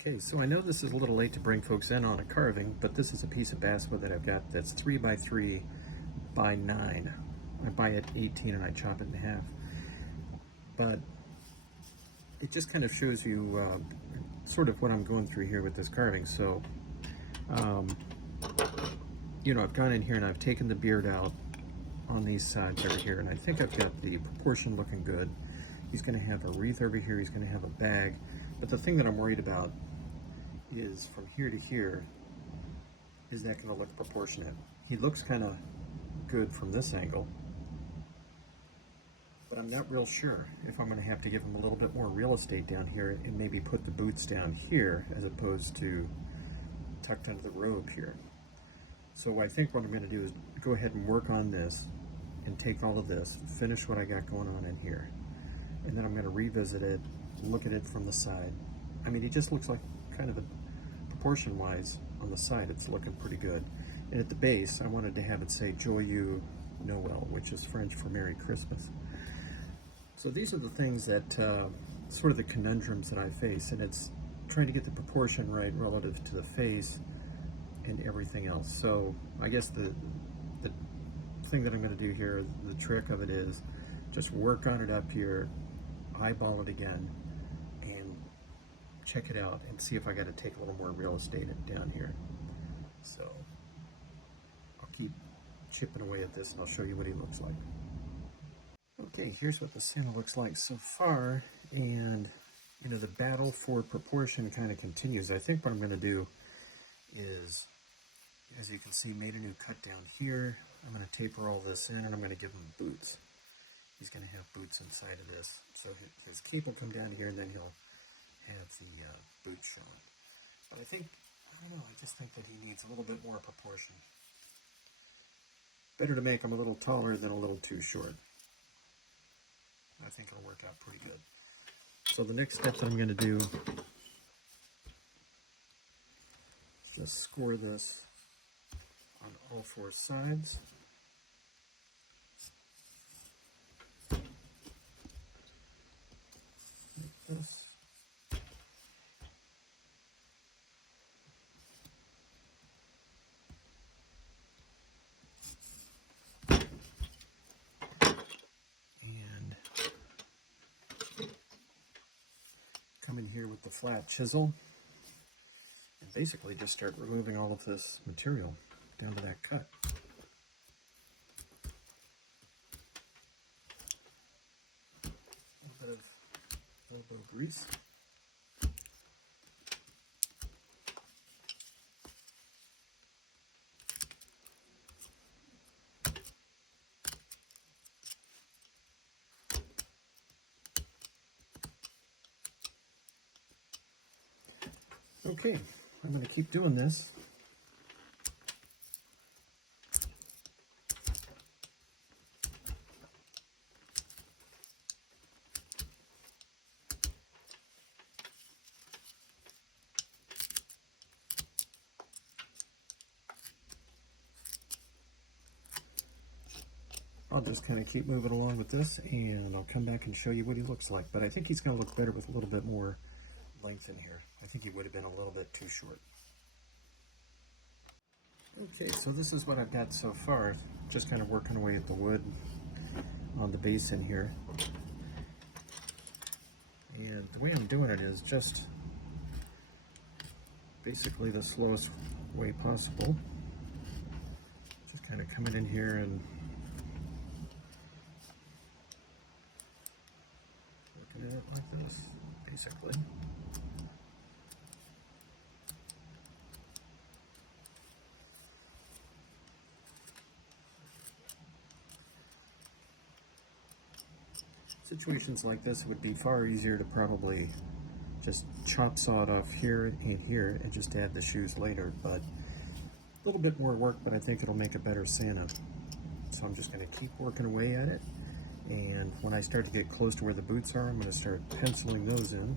Okay, so I know this is a little late to bring folks in on a carving, but this is a piece of basswood that I've got that's 3 by 3 by 9. I buy it 18 and I chop it in half. But it just kind of shows you sort of what I'm going through here with this carving. So, I've gone in here and I've taken the beard out on these sides over here, and I think I've got the proportion looking good. He's going to have a wreath over here, he's going to have a bag, but the thing that I'm worried about is from here to here, is that going to look proportionate? He looks kind of good from this angle, but I'm not real sure if I'm going to have to give him a little bit more real estate down here and maybe put the boots down here as opposed to tucked under the robe here. So I think what I'm going to do is go ahead and work on this and take all of this, finish what I got going on in here, and then I'm going to revisit it, look at it from the side. I mean, it just looks like kind of a proportion wise on the side, it's looking pretty good. And at the base, I wanted to have it say Joyeux, Noel, which is French for Merry Christmas. So these are the things that, sort of the conundrums that I face, and it's trying to get the proportion right relative to the face and everything else. So I guess the thing that I'm going to do here, the trick of it is just work on it up here, eyeball it again, and check it out and see if I got to take a little more real estate down here. So I'll keep chipping away at this and I'll show you what he looks like. Okay, here's what the Santa looks like so far, and the battle for proportion kind of continues. I think what I'm going to do is, as you can see, made a new cut down here. I'm going to taper all this in and I'm going to give him boots. He's going to have boots inside of this. So his cape will come down here and then he'll have the boots shown. But I don't know, I just think that he needs a little bit more proportion. Better to make him a little taller than a little too short. I think it'll work out pretty good. So the next step that I'm going to do is just score this on all four sides. Like this. And come in here with the flat chisel and basically just start removing all of this material down to that cut. A little bit of elbow grease. Okay, I'm going to keep doing this. I'll just kind of keep moving along with this and I'll come back and show you what he looks like. But I think he's going to look better with a little bit more length in here. I think he would have been a little bit too short. Okay, so this is what I've got so far. Just kind of working away at the wood on the base in here. And the way I'm doing it is just basically the slowest way possible. Just kind of coming in here and working it like this, basically. Situations like this would be far easier to probably just chop saw it off here and here and just add the shoes later, but a little bit more work, but I think it'll make a better Santa. So I'm just going to keep working away at it, and when I start to get close to where the boots are, I'm going to start penciling those in.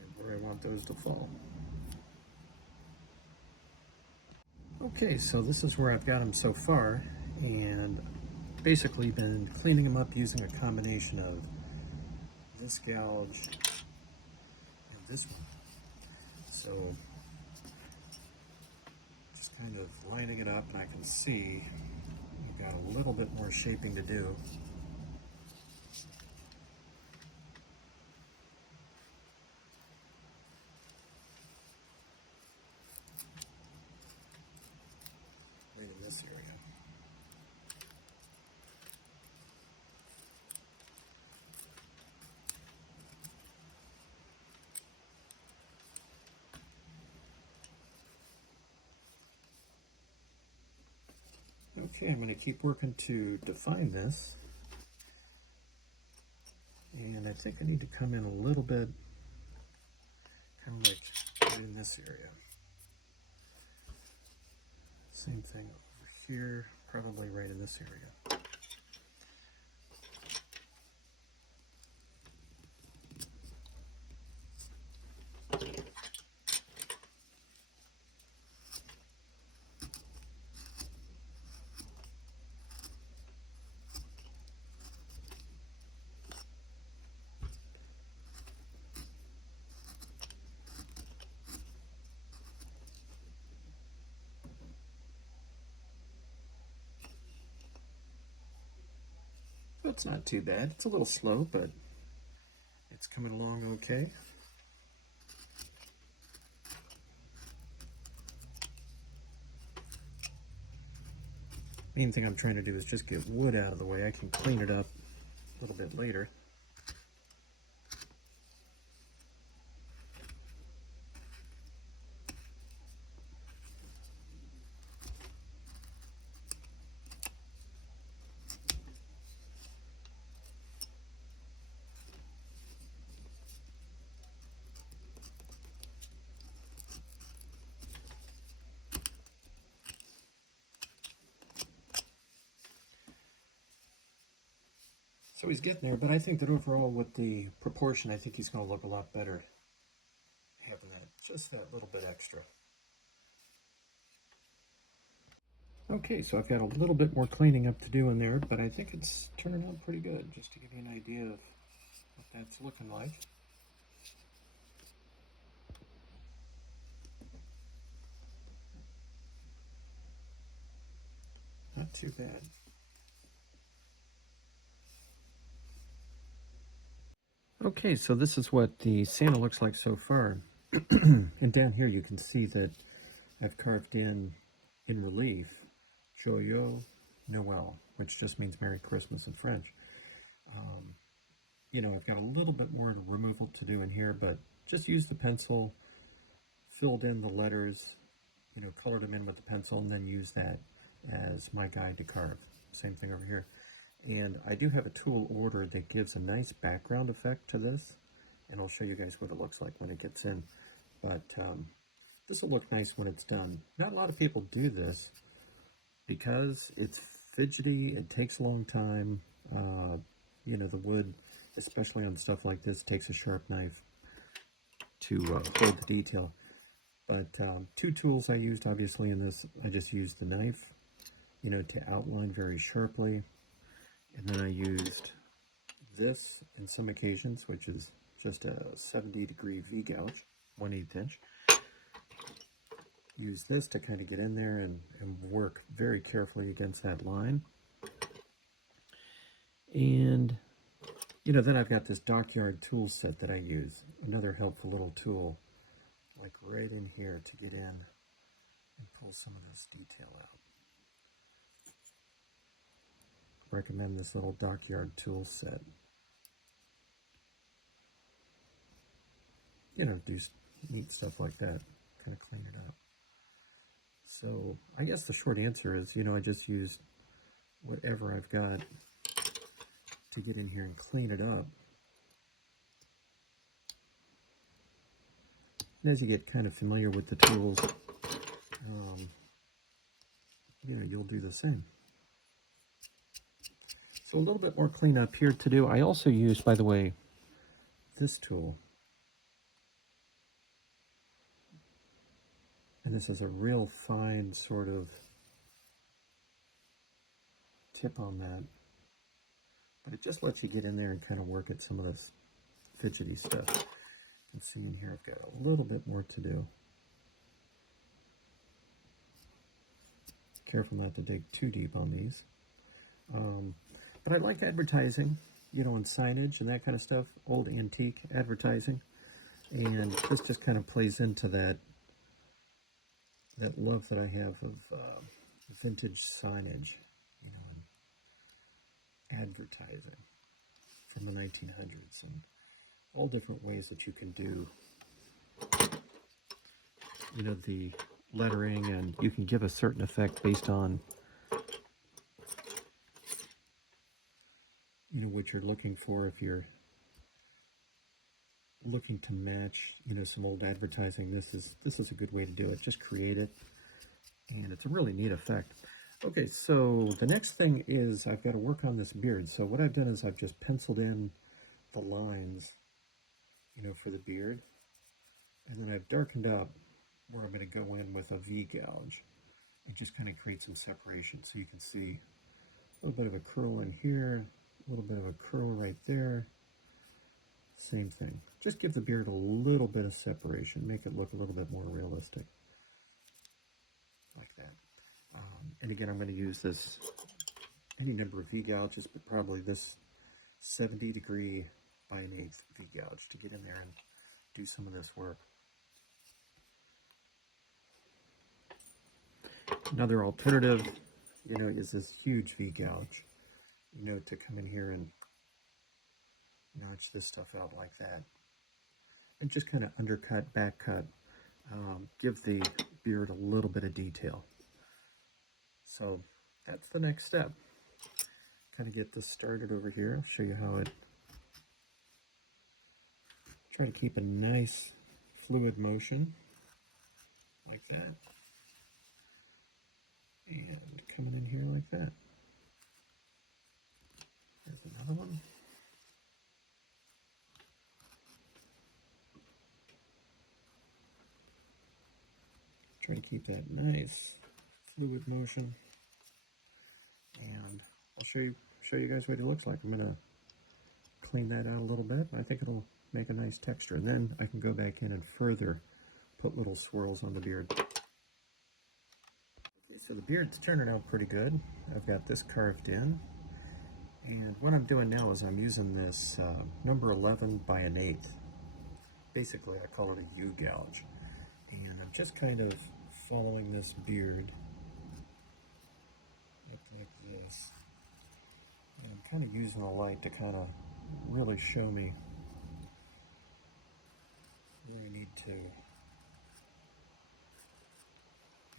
And where I want those to fall. Okay, so this is where I've got them so far, and basically been cleaning them up using a combination of this gouge and this one. So just kind of lining it up, and I can see we've got a little bit more shaping to do. Right in this area. Okay, I'm going to keep working to define this. And I think I need to come in a little bit, kind of like right in this area. Same thing over here, probably right in this area. It's not too bad. It's a little slow, but it's coming along okay. Main thing I'm trying to do is just get wood out of the way. I can clean it up a little bit later. So he's getting there, but I think that overall with the proportion, I think he's going to look a lot better having that, just that little bit extra. Okay, so I've got a little bit more cleaning up to do in there, but I think it's turning out pretty good, just to give you an idea of what that's looking like. Not too bad. Okay, so this is what the Santa looks like so far. And down here you can see that I've carved in relief, Joyeux, Noel, which just means Merry Christmas in French. You know, I've got a little bit more removal to do in here, but just use the pencil, filled in the letters, you know, colored them in with the pencil, and then use that as my guide to carve. Same thing over here. And I do have a tool ordered that gives a nice background effect to this, and I'll show you guys what it looks like when it gets in. But this will look nice when it's done. Not a lot of people do this because it's fidgety, it takes a long time. You know, the wood, especially on stuff like this, takes a sharp knife to hold the detail. But two tools I used obviously in this. I just used the knife, you know, to outline very sharply. And then I used this in some occasions, which is just a 70-degree V-gouge, 1/8 inch. Use this to kind of get in there and work very carefully against that line. And, you know, then I've got this dockyard tool set that I use. Another helpful little tool, like right in here to get in and pull some of this detail out. Recommend this little dockyard tool set. You know, do neat stuff like that, kind of clean it up. So I guess the short answer is, you know, I just used whatever I've got to get in here and clean it up. And as you get kind of familiar with the tools, you know, you'll do the same. So a little bit more cleanup here to do. I also use, by the way, this tool. And this is a real fine sort of tip on that. But it just lets you get in there and kind of work at some of this fidgety stuff. You can see in here I've got a little bit more to do. Careful not to dig too deep on these. But I like advertising, you know, and signage and that kind of stuff, old antique advertising. And this just kind of plays into that love that I have of vintage signage, you know, and advertising from the 1900s and all different ways that you can do, you know, the lettering, and you can give a certain effect based on, you know, what you're looking for. If you're looking to match, you know, some old advertising, this is a good way to do it. Just create it, and it's a really neat effect. Okay, so the next thing is I've got to work on this beard. So what I've done is I've just penciled in the lines, you know, for the beard, and then I've darkened up where I'm going to go in with a V-gouge and just kind of create some separation. So you can see a little bit of a curl in here, a little bit of a curl right there. Same thing. Just give the beard a little bit of separation, make it look a little bit more realistic, like that. And again, I'm going to use this, any number of V-gouges, but probably this 70° by 1/8 V-gouge to get in there and do some of this work. Another alternative, you know, is this huge V-gouge, you know, to come in here and notch this stuff out like that. And just kind of undercut, back cut, give the beard a little bit of detail. So that's the next step. Kind of get this started over here. I'll show you how it, try to keep a nice fluid motion like that. And coming in here like that. There's another one. Try to keep that nice fluid motion. And I'll show you guys what it looks like. I'm gonna clean that out a little bit. I think it'll make a nice texture. And then I can go back in and further put little swirls on the beard. Okay, so the beard's turning out pretty good. I've got this carved in. And what I'm doing now is I'm using this number 11 by 1/8. Basically, I call it a U-gouge. And I'm just kind of following this beard up like this. And I'm kind of using the light to kind of really show me where I need to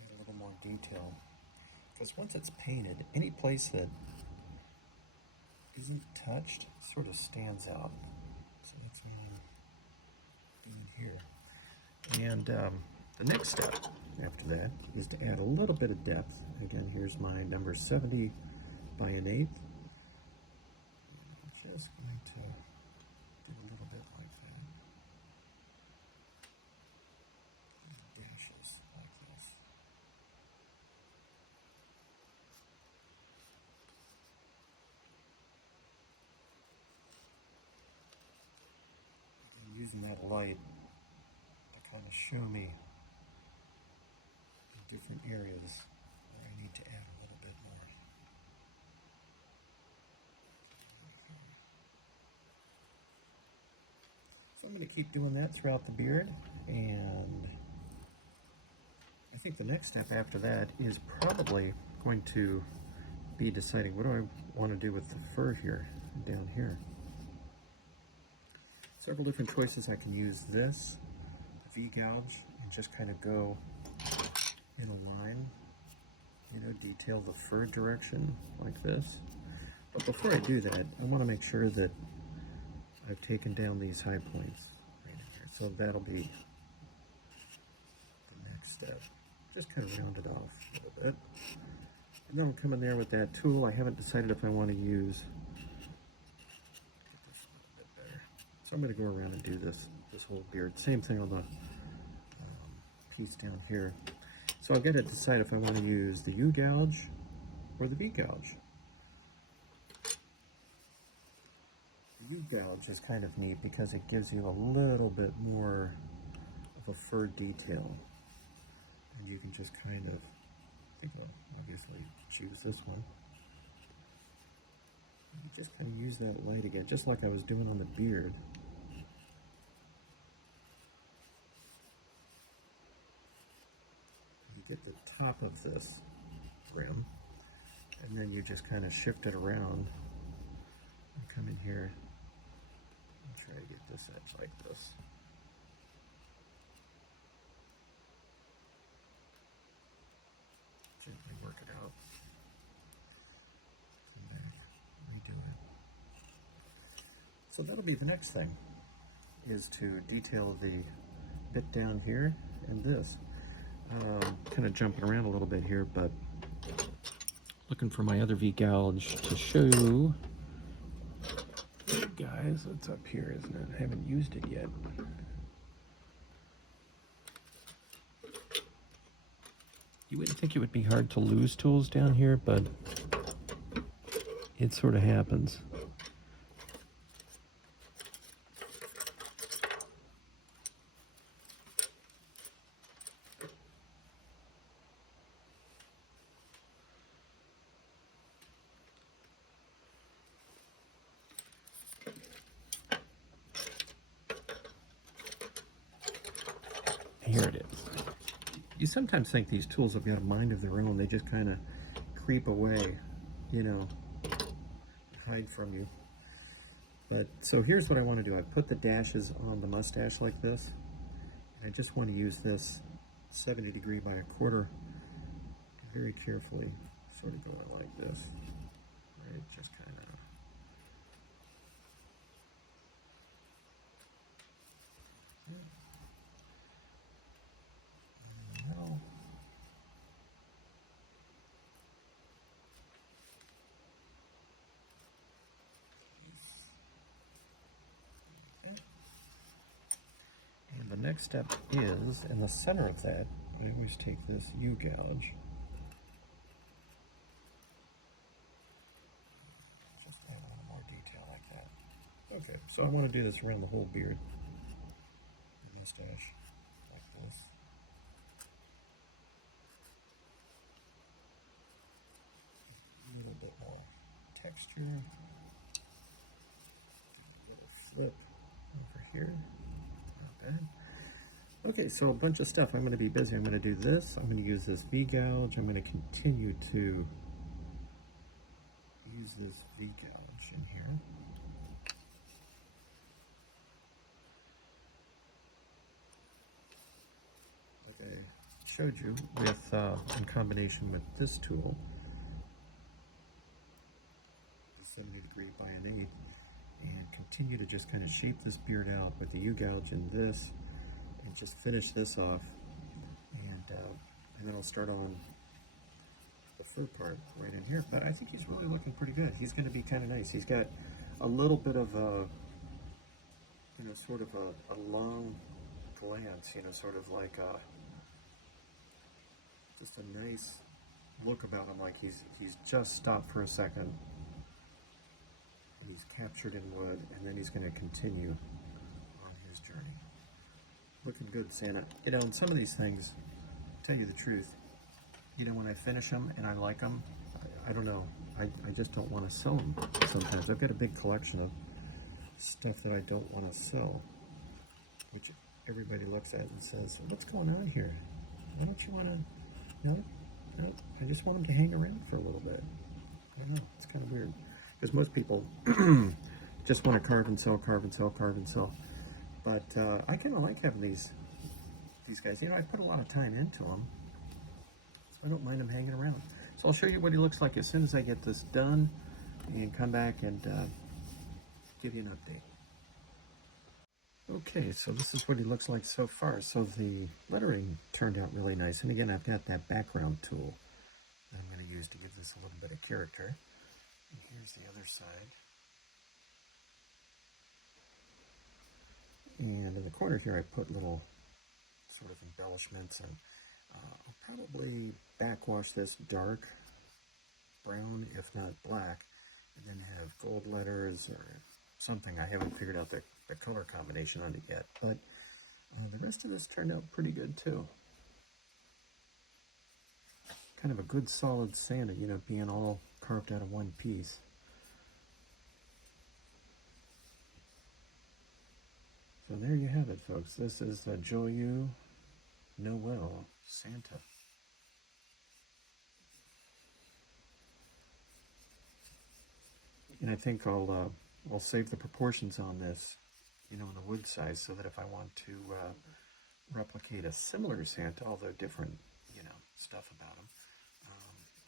add a little more detail. Because once it's painted, any place that isn't touched sort of stands out. So that's what I'm doing here. And the next step after that is to add a little bit of depth. Again, here's my number 70 by 1/8. I'm just going to do a little bit like that. Little dashes like this. Again, using that light to kind of show me the different areas where I need to add a little bit more. So I'm going to keep doing that throughout the beard, and I think the next step after that is probably going to be deciding what do I want to do with the fur here, down here. Several different choices. I can use this V-gouge and just kind of go in a line, you know, detail the fur direction like this. But before I do that, I want to make sure that I've taken down these high points right in here. So that'll be the next step. Just kind of round it off a little bit. And then I'll come in there with that tool. I haven't decided if I want to use, get this a little bit better. So I'm going to go around and do this whole beard. Same thing on the piece down here. So I've got to decide if I want to use the U-gouge or the V-gouge. U-gouge is kind of neat because it gives you a little bit more of a fur detail. And you can just kind of, I think I'll obviously choose this one. You just kind of use that light again, just like I was doing on the beard. You get the top of this rim, and then you just kind of shift it around and come in here and try to get this edge like this. Gently work it out. Come back, redo it. So that'll be the next thing, is to detail the bit down here and this. Kind of jumping around a little bit here, but looking for my other V-gouge to show you guys. It's up here, isn't it? I haven't used it yet. You wouldn't think it would be hard to lose tools down here, but it sort of happens. Here it is. You sometimes think these tools have got a mind of their own. They just kind of creep away, you know, hide from you. But so here's what I want to do. I put the dashes on the mustache like this, and I just want to use this 70 degree by 1/4 very carefully, sort of going like this, right? Just kind of. And the next step is, in the center of that, I always take this U-gouge. Just add a little more detail like that. Okay, so I want to do this around the whole beard. The mustache, like this. A little bit more texture. A little flip over here. Not bad. Okay, so a bunch of stuff. I'm going to be busy. I'm going to do this. I'm going to use this V-gouge. I'm going to continue to use this V-gouge in here. Like I showed you, with in combination with this tool, the 70 degree by 1/8, and continue to just kind of shape this beard out with the U-gouge in this, and just finish this off, and then I'll start on the fur part right in here. But I think he's really looking pretty good. He's going to be kind of nice. He's got a little bit of a, you know, sort of a long glance, you know, sort of like a, just a nice look about him, like he's just stopped for a second, and he's captured in wood, and then he's going to continue on his journey. Looking good, Santa. You know, and some of these things, tell you the truth, you know, when I finish them and I like them, I don't know, I just don't want to sell them sometimes. I've got a big collection of stuff that I don't want to sell, which everybody looks at and says, what's going on here? Why don't you want to, you know, I just want them to hang around for a little bit. I don't know, it's kind of weird. Because most people just want to carve and sell, carve and sell, carve and sell. But I kind of like having these guys. You know, I put a lot of time into them, so I don't mind them hanging around. So I'll show you what he looks like as soon as I get this done, and come back and give you an update. Okay, so this is what he looks like so far. So the lettering turned out really nice. And again, I've got that background tool that I'm going to use to give this a little bit of character. And here's the other side. And in the corner here, I put little sort of embellishments, and I'll probably backwash this dark brown, if not black, and then have gold letters or something. I haven't figured out the color combination on it yet, but the rest of this turned out pretty good too. Kind of a good solid Santa, you know, being all carved out of one piece. So there you have it, folks. This is the Joyeux Noel Santa. And I think I'll save the proportions on this, you know, in the wood size, so that if I want to replicate a similar Santa, although different, you know, stuff about him,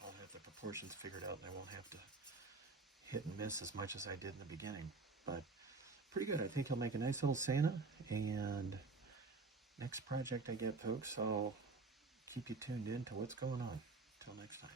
I'll have the proportions figured out, and I won't have to hit and miss as much as I did in the beginning. But pretty good. I think he'll make a nice little Santa. And next project I get, folks, I'll keep you tuned in to what's going on. Till next time.